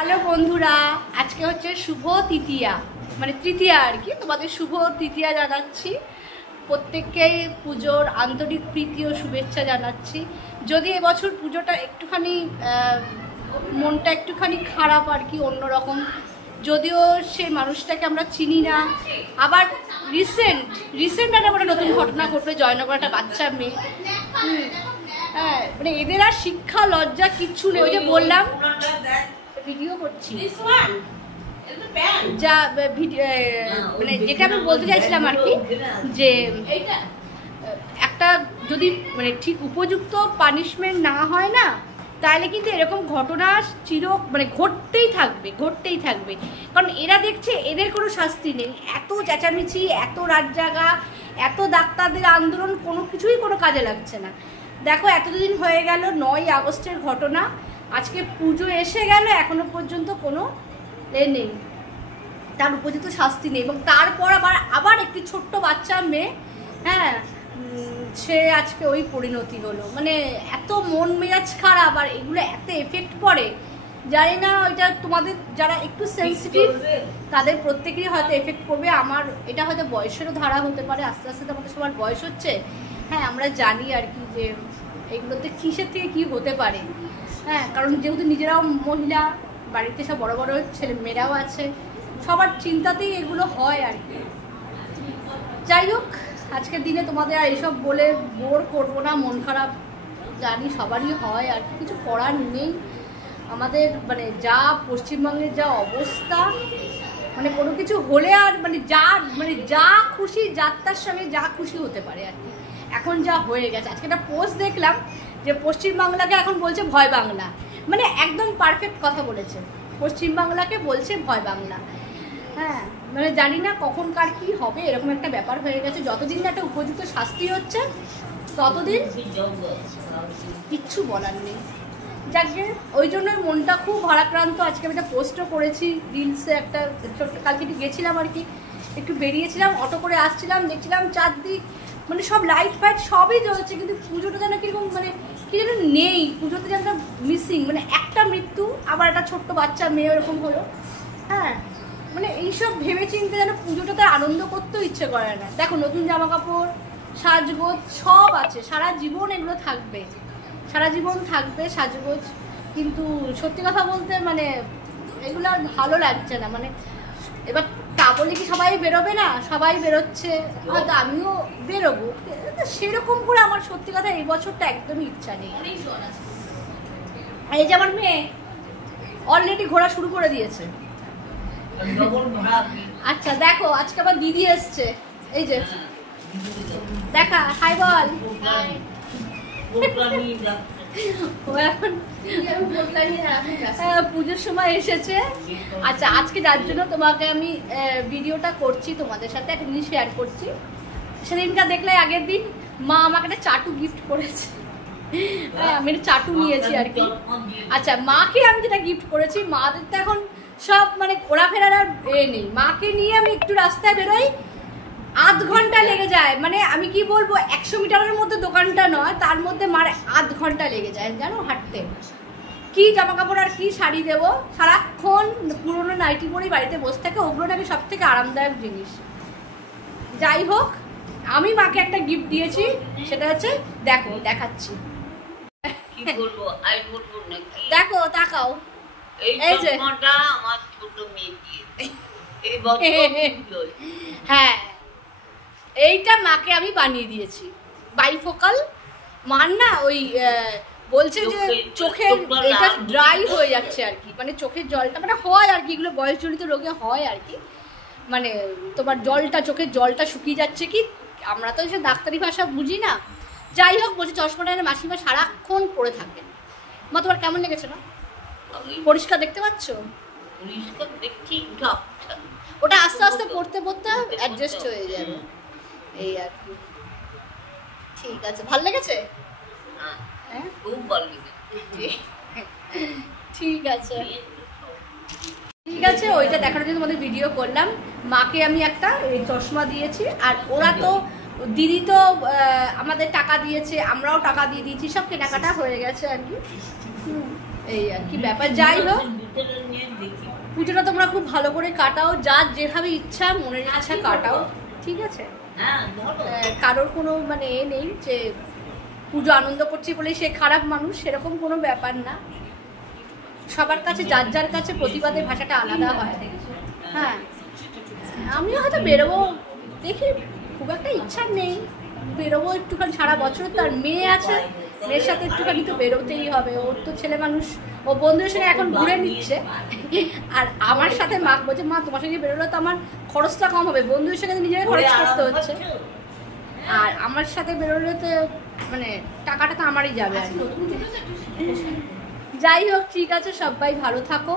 Hello বন্ধুরা, আজকে হচ্ছে শুভ তৃতীয়া, মানে তৃতীয়া আর কি। তোমাদের শুভ তৃতীয়া জানাচ্ছি, প্রত্যেককে পুজোর আন্তরিক প্রীতি ও শুভেচ্ছা জানাচ্ছি। যদি এবছর পুজোটা একটুখানি মনটা একটুখানি খারাপ আর কি, অন্যরকম, যদিও সেই মানুষটাকে আমরা চিনি না। আবার রিসেন্ট একটা নতুন ঘটনা ঘটলো, জয়নগর একটা বাচ্চা মেয়ে। হ্যাঁ, মানে এদের আর শিক্ষা লজ্জা কিচ্ছু নেই। ওই যে বললাম, ভিডিও করছি যা মানে যেটা আমি বলতে চাইছিলাম আর কি, যে একটা যদি মানে ঠিক উপযুক্ত পানিশমেন্ট না হয় না, তাহলে কিন্তু এরকম ঘটনা মানে ঘটতেই থাকবে। কারণ এরা দেখছে এদের কোনো শাস্তি নেই, এত চেঁচামেচি, এত রাত জাগা, এত ডাক্তারদের আন্দোলন, কোনো কিছুই কোনো কাজে লাগছে না। দেখো, এতদিন হয়ে গেল, 9ই আগস্টের ঘটনা, আজকে পুজো এসে গেল, এখনো পর্যন্ত কোনো নেই, তার উপযুক্ত শাস্তি নেই। এবং তারপর আবার একটি ছোট্ট বাচ্চা মেয়ে, হ্যাঁ, সে আজকে ওই পরিণতি হলো। মানে এত মন মেজাজ খারাপ, আর এগুলো এত এফেক্ট পড়ে, জানি না ওইটা তোমাদের যারা একটু সেন্সিটিভ তাদের প্রত্যেকেরই হয়তো এফেক্ট করবে। আমার এটা হয়তো বয়সেরও ধারা হতে পারে, আস্তে আস্তে তো আমাদের সবার বয়স হচ্ছে। হ্যাঁ, আমরা জানি আর কি যে এগুলোতে কিসের থেকে কি হতে পারে। হ্যাঁ, কারণ যেহেতু নিজেরাও মহিলা, বাড়িতে সব বড় বড় ছেলে মেয়েরাও আছে, সবার চিন্তাতেই এগুলো হয় আর কি। যাই হোক, আজকের দিনে তোমাদের আর এসব বলে বোর করবো না, মন খারাপ জানি সবারই হয়, আর কিছু করার নেই। আমাদের মানে যা পশ্চিমবঙ্গের যা অবস্থা, মানে কোনো কিছু হলে আর মানে যা খুশি, যাত্রার সঙ্গে যা খুশি হতে পারে আর কি, এখন যা হয়ে গেছে। আজকে একটা পোস্ট দেখলাম যে পশ্চিমবাংলাকে এখন বলছে ভয় বাংলা, মানে একদম পারফেক্ট কথা বলেছে, পশ্চিমবাংলাকে বলছে ভয় বাংলা। হ্যাঁ, মানে জানি না কখন কার কী হবে, এরকম একটা ব্যাপার হয়ে গেছে। যতদিন না একটা উপযুক্ত শাস্তি হচ্ছে ততদিন কিচ্ছু বলার নেই। যাকে ওই জন্যই মনটা খুব ভারাক্রান্ত। আজকে আমি একটা পোস্টও করেছি রিলসে, একটা ছোট্ট, কালকে গেছিলাম আর কি, একটু বেরিয়েছিলাম, অটো করে আসছিলাম, দেখছিলাম চারদিক মানে সব লাইট ফাইট সবই জ্বলছে, কিন্তু পুজোটা যেন কীরকম মানে কি যেন নেই, পুজোতে যেন মিসিং, মানে একটা মৃত্যু, আবার একটা ছোট্ট বাচ্চা মেয়ে এরকম হলো। হ্যাঁ, মানে এইসব ভেবে চিন্তে যেন পুজোটাতে আনন্দ করতেও ইচ্ছে করে না। দেখো, নতুন জামা কাপড়, সাজগোজ সব আছে, সারা জীবন এগুলো থাকবে, সারা জীবন থাকবে সাজগোজ, কিন্তু সত্যি কথা বলতে মানে এগুলো আর ভালো লাগছে না। মানে এবার তা বলে কি সবাই বেরোবে না? সবাই বেরোচ্ছে, হয়তো আমিও বেরোবো, সেরকম করে আমার সত্যি কথা এই বছরটা একদমই ইচ্ছা নেই। এই যে আমার মেয়ে অলরেডি ঘোরা শুরু করে দিয়েছে। আচ্ছা দেখো, আজকে আবার দিদি এসছে, এই যে দেখা, হাই বল। এখন পুজোর সময় এসেছে। আচ্ছা, আজকে যার জন্য তোমাকে আমি ভিডিওটা করছি, তোমাদের সাথে একটা জিনিস শেয়ার করছি। সেদিনটা দেখলে, আগের দিন মা আমাকে একটা চাটু গিফট করেছে। হ্যাঁ, আমি একটা চাটু নিয়েছি আর কি। আচ্ছা, মাকে আমি যেটা গিফট করেছি, মাদের তো এখন সব মানে ঘোরাফেরার আর নেই। মাকে নিয়ে আমি একটু রাস্তায় বেরোই, আধ ঘন্টা লেগে যায়। মানে আমি কি বলবো, 100 মিটারের মধ্যে দোকানটা নয়, তার মধ্যে মার আধ ঘন্টা লেগে যায় জানো হাঁটতে। কি জামা কাপড় আর কি শাড়ি দেবো, সারাক্ষণ পুরোনো নাইটি পরেই বাড়িতে বসে থাকে, ওগুলো নাকি সব থেকে আরামদায়ক জিনিস। যাই হোক, আমি মাকে একটা গিফট দিয়েছি, সেটা হচ্ছে দেখো, দেখাচ্ছি, দেখো, তাকাও, এই যে আমার ছোট মেয়ে, হ্যাঁ, এইটা মাকে আমি বানিয়ে দিয়েছি, বাইফোকাল। মার না ওই বলছে যে চোখের এটা ড্রাই হয়ে যাচ্ছে আর কি, মানে চোখের জলটা মানে হয় আর কি, এগুলো বয়সজনিত রোগে হয় আর কি, মানে তোমার জলটা, চোখের জলটা শুকিয়ে যাচ্ছে কি, আমরা তো এসে ডাক্তারি ভাষা বুঝি না। যাই হোক, বলছে চশমাটা মাসিমা সারাক্ষণ পরে থাকে। মা, তোমার কেমন লেগেছে না? পরিষ্কার দেখতে পাচ্ছ? পরিষ্কার দেখছি, ওটা আস্তে আস্তে পড়তে পড়তে অ্যাডজাস্ট হয়ে যাবে, এই আর কি। ঠিক আছে, ভালো লেগেছে? হ্যাঁ, খুব ভালো লেগেছে। ঠিক আছে, ঠিক আছে, ওইটা দেখার জন্য তোমাদের ভিডিও করলাম। মাকে আমি একটা চশমা দিয়েছি, আর ওরা তো দিদি তো আমাদের টাকা দিয়েছে, আমরাও টাকা দিয়ে দিয়েছি, সব কেনাকাটা হয়ে গেছে আর কি। এই আর কি ব্যাপার। যাই হোক, পুজোটা তোমরা খুব ভালো করে কাটাও, যার যেভাবে ইচ্ছা মনের ইচ্ছা কাটাও, ঠিক আছে? কারোর কোনো মানে এ নেই যে পুজো আনন্দ করছি বলে সে খারাপ মানুষ, সেরকম কোনো ব্যাপার না। সবার কাছে যার যার কাছে প্রতিবাদের ভাষাটা আলাদা হয়। হ্যাঁ, আমিও হয়তো বেরোবো, দেখি খুব একটা ইচ্ছা নেই, বেরোবো একটুখানি, সারা বছর তার মেয়ে আছে, মেয়ের সাথে একটুখানি তো বেরোতেই হবে। ওর তো ছেলে মানুষ, ও বন্ধুদের সঙ্গে এখন ঘুরে নিচ্ছে, আর আমার সাথে মা বলছে মা তোমার সঙ্গে বেরোলে তো আমার খরচটা কম হবে, বন্ধুদের সঙ্গে নিজেকে খরচ করতে হচ্ছে, আর আমার সাথে বেরোলে তো মানে টাকাটা তো আমারই যাবে আর কি। যাই হোক, ঠিক আছে, সবাই ভালো থাকো।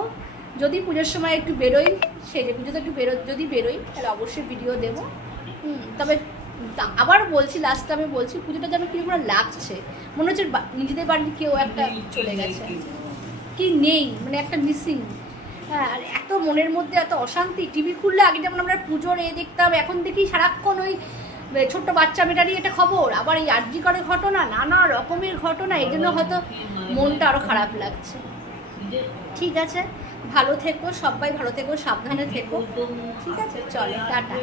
যদি পুজোর সময় একটু বেরোই, সেজে পুজোতে একটু যদি বেরোই তাহলে অবশ্যই ভিডিও দেবো। তবে আবার বলছি, লাস্টে আমি বলছি, পুজোটা যেন কিরকম লাগছে, মনে হচ্ছে নিজেদের বাড়ির কেউ একটা চলে গেছে, কি নেই, মানে একটা মিসিং। হ্যাঁ, আর এত মনের মধ্যে এত অশান্তি। টিভি খুললে আগে যেমন আমরা পুজোর দেখতাম, এখন দেখি সারাক্ষণ ওই ছোট্ট বাচ্চা মেয়েটারই একটা খবর, আবার এই আরজি করে ঘটনা, নানা রকমের ঘটনা, এই জন্য হয়তো মনটা আরো খারাপ লাগছে। ঠিক আছে, ভালো থেকো সবাই, ভালো থেকো, সাবধানে থেকো, ঠিক আছে? চলো, টাটা।